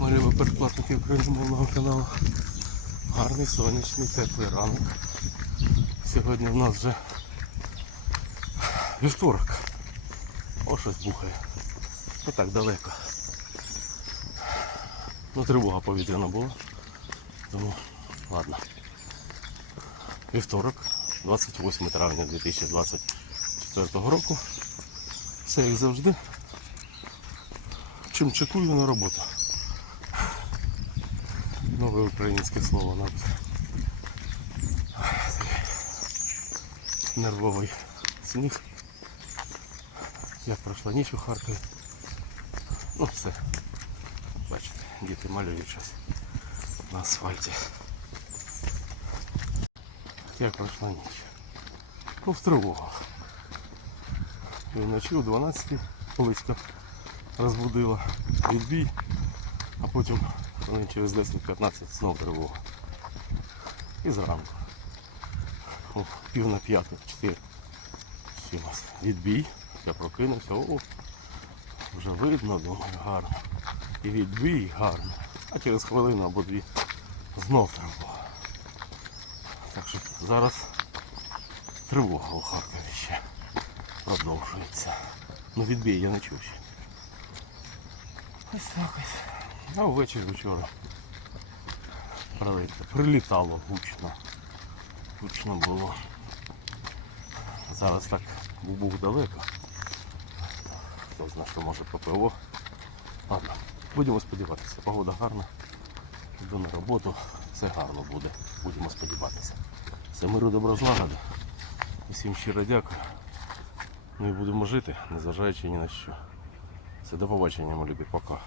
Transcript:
Малюємо передплатники українськомовного каналу. Гарний сонячний теплий ранок. Сьогодні в нас вже вівторок. О, щось бухає. Не так далеко. Ну, тривога повітряна була. Тому ладно. Вівторок, 28 травня 2024 року. Все як завжди. Чим чекую на роботу. Нове українське слово навіть. Нервовий сніг. Як пройшла ніч у Харкові. Ну все. Бачите, діти малюють щось на асфальті. Як пройшла ніч. Ну, в тривогу. І вночі о 12 близько розбудила відбій, а потім вони через 10-15 знов тривога. І зранку. О, пів на п'яту, 4 чимось. Відбій. Я прокинувся, о, вже видно, думаю, гарно. І відбій гарно. А через хвилину або дві знов тривога. Так що зараз тривога у Харкові ще продовжується. Ну відбій я не чув ще. Ось так ось. А ввечері вчора прилітало гучно. Гучно було. Зараз так був далеко. Хто знає, що може ППО. Ладно, будемо сподіватися. Погода гарна. Йду на роботу, все гарно буде. Будемо сподіватися. Все миру добро злагоди. Усім щиро дякую. Ну і будемо жити, незважаючи ні на що. Все, до побачення, мої любі, пока.